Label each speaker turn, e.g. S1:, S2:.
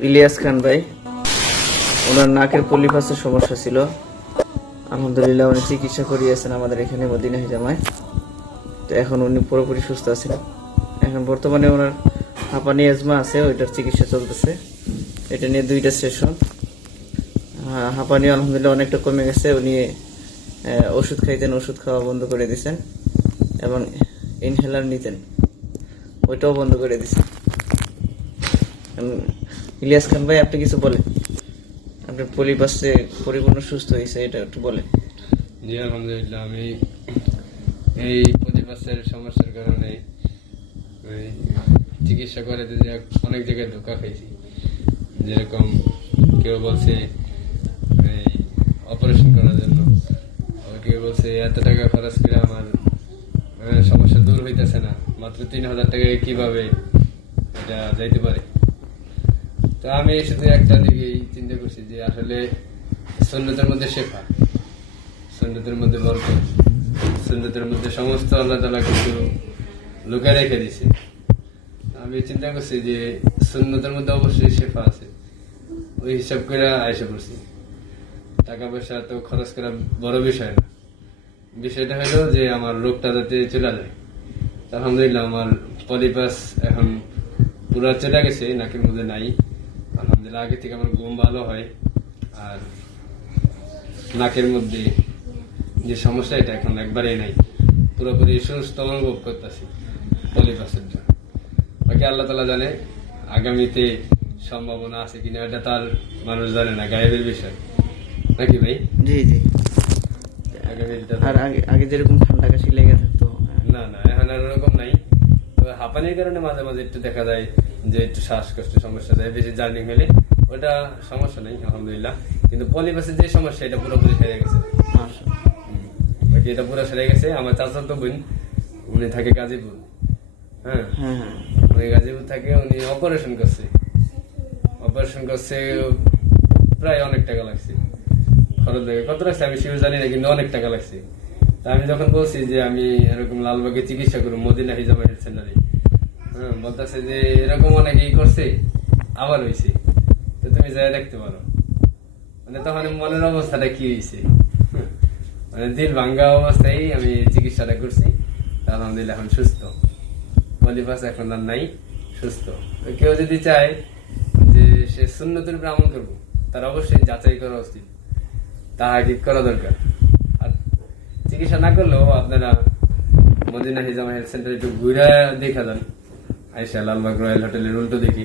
S1: ইলিয়াস খান ভাই, ওনার নাকের পলিপাসের সমস্যা ছিল। আলহামদুলিল্লাহ উনি চিকিৎসা করিয়েছেন আমাদের এখানে মদিনা হিজামায়। তো এখন উনি পুরোপুরি সুস্থ আছেন। এখন বর্তমানে ওনার হাঁপানি, এজমা আছে, ওইটার চিকিৎসা চলতেছে। এটা নিয়ে দুইটা সেশন। হাঁপানি আলহামদুলিল্লাহ অনেকটা কমে গেছে। উনি ওষুধ খাইতেন, ওষুধ খাওয়া বন্ধ করে দিয়েছেন এবং ইনহেলার নিতেন। ওইটাও বন্ধ করে দিয়েছেন ইলিয়াস খান ভাই, আপনি কিছু বলেন। আপনার পরিপাশে পরিপূর্ণ সুস্থ হয়েছে, এটা একটু বলেন।
S2: জি, আলহামদুলিল্লাহ, আমি এই প্রতিপাশের সমস্যার কারণে চিকিৎসা করে অনেক জায়গায় ধোকা খাইছি। যেরকম কেউ বলছে অপারেশন করার জন্য। কেউ বলছে, এত টাকা খরচ করে আমার সমস্যা দূর হইতেছে না। মাত্র তিন হাজার টাকায় কীভাবে এটা যাইতে পারে? তো আমি শুধু একটা দিকেই চিন্তা করছি যে আসলে সন্ন্যতের মধ্যে শেখা সন্ন্যতের মধ্যে বরকত সন্ন্যতের মধ্যে সমস্ত আল্লাহ তালা কিছু লুকে রেখে দিছে আমি চিন্তা করছি যে সন্ন্যতের মধ্যে অবশ্যই শেফা আছে। ওই হিসাব করে আয়সা করছি টাকা পয়সা তো খরচ করা বড় বিষয় না। বিষয়টা হলো যে আমার রোগটা যাতে চলে যায়। আলহামদুলিল্লাহ আমার পলিপাস এখন পুরা চলে গেছে, নাকের মধ্যে নাই। আলহামদুলিল্লাহ আগে থেকে আমার ঘুম ভালো হয়। আর নাকের মধ্যে যে সমস্যা এটা এখন একবারেই নাই। পুরোপুরি সুস্থ অনুভব করতেছি পলিপাসের জন্য বাকি আল্লাহ তালা জানে আগামীতে সম্ভাবনা আছে কিনা এটা তার মানুষ জানে না গায়েবের বিষয়। নাকি ভাই?
S1: জি জি। আর আগে আগে যেরকম ঠান্ডা কাশি লেগে থাকতো হ্যাঁ।
S2: না না এখন আর ওরকম নাই। হাঁপানির কারণে মাঝে মাঝে একটু দেখা যায় যে একটু শ্বাসকষ্ট সমস্যা দেয় বেশি জার্নি হলে। ওটা সমস্যা নেই আলহামদুলিল্লাহ। কিন্তু পলিপাসের যে সমস্যা এটা পুরোপুরি সেরে গেছে। বাকি এটা পুরো সেরে গেছে। আমার চাচার তো বোন উনি থাকে গাজীপুর। হ্যাঁ?
S1: হ্যাঁ হ্যাঁ।
S2: উনি গাজীপুর থাকে উনি অপারেশন করছে। অপারেশন করছে প্রায় অনেক টাকা লাগছে। খরচ লাগে। কত লাগছে? আমি সেও জানি না কিন্তু অনেক টাকা লাগছে। তা আমি যখন বলছি যে আমি এরকম লালবাগে চিকিৎসা করব মদিনা হিজামা হেলথ সেন্টারে বলতেছে যে এরকম অনেকেই করছে, আবার হয়েছে তো তুমি যাই দেখতে পারো। মানে তখন মনের অবস্থাটা কি হয়েছে মানে দিল ভাঙ্গা অবস্থায় আমি চিকিৎসাটা করছি আলহামদুলিল্লাহ এখন সুস্থ। পলিপাস এখন আর নাই, সুস্থ। তো কেউ যদি চায় যে সে শূন্যতের উপরে আমল করব, তার অবশ্যই যাচাই করা উচিত। তাহা কি করা দরকার। আর চিকিৎসা না করলেও আপনারা মদিনা হিজামা হেলথ সেন্টার একটু ঘুরে দেখা যান। আইসা লালবাগ রয়্যাল হোটেলের উল্টো দেখি